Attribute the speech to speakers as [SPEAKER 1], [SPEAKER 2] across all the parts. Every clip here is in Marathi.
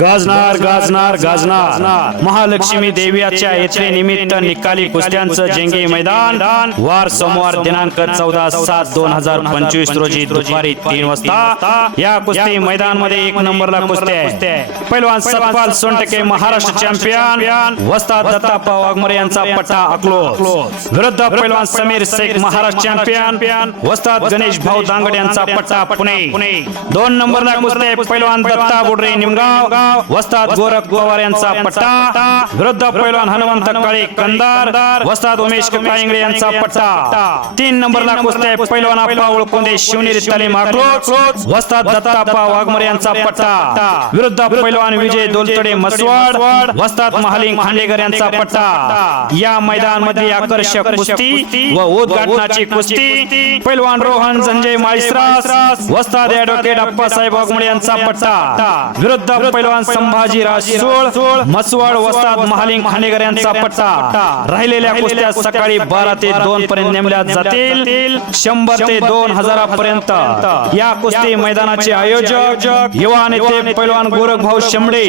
[SPEAKER 1] गाजणार गाजणार गाजणार. महालक्ष्मी देवीच्या येथे निमित्त निकाली कुस्त्यांचं जेंगे मैदान. वार सोमवार दिनांक चौदा सात दोन हजार पंचवीस रोजी दुपारी तीन वाजता. या कुस्ती मैदानमध्ये एक नंबरला कुस्ती आहे. पैलवान सतपाल सोनटके महाराष्ट्र चॅम्पियन. वस्ता दत्ता वाघमरे यांचा पट्टा अकलो विरुद्ध पैलवान समीर शेख महाराष्ट्र चॅम्पियन. वस्ताद गणेश भाऊ दांगड यांचा पट्टा पुणे. दोन नंबरला कुस्ती आहे. पैलवान दत्ता बुडरे निमगाव वस्ताद गोरख पवार यांचा पट्टा विरुद्ध पैलवान हनुमंत काळे कंदार वस्ताद उमेश कायंगडे यांचा पट्टा. तीन नंबरला कुस्ती आहे पैलवान आप्पा ओळखुंदे शिवनेरी तालीम अकलोज वस्ताद दत्ताप्पा वाघमरे यांचा पट्टा. विरुद्ध पैलवान विजय दोलतडे मसवाड वस्ताद महालिंग खांडेकर यांचा पट्टा. या मैदानमध्ये आकर्षक कुस्ती व उद्घाटनाची कुस्ती. पैलवान रोहन संजय माळीसरास वस्ताद ऍडव्होकेट अप्पासाहेब वाघमोडे यांचा पट्टा विरुद्ध पैलवान संभाजी सोळ मसवाड वस्ताद महालिंग खांडेकर यांचा पट्टा. राहिलेल्या कुस्त्या सकाळी बारा ते दोन पर्यंत नेमल्या जातील. शंभर ते दोन हजारापर्यंत. या कुस्ती मैदानाचे आयोजक युवा नेते पैलवान गोरख भाऊ शेंबडे.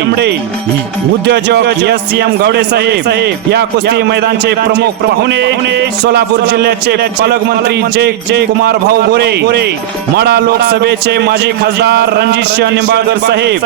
[SPEAKER 1] उद्योजक एस एम गावडे साहेब. या कुस्ती मैदानचे प्रमुख पाहुणे सोलापूर जिल्ह्याचे पालकमंत्री जय जय कुमार भाऊ गोरे. माडा लोकसभेचे माजी खासदार रणजित निंबाळकर साहेब.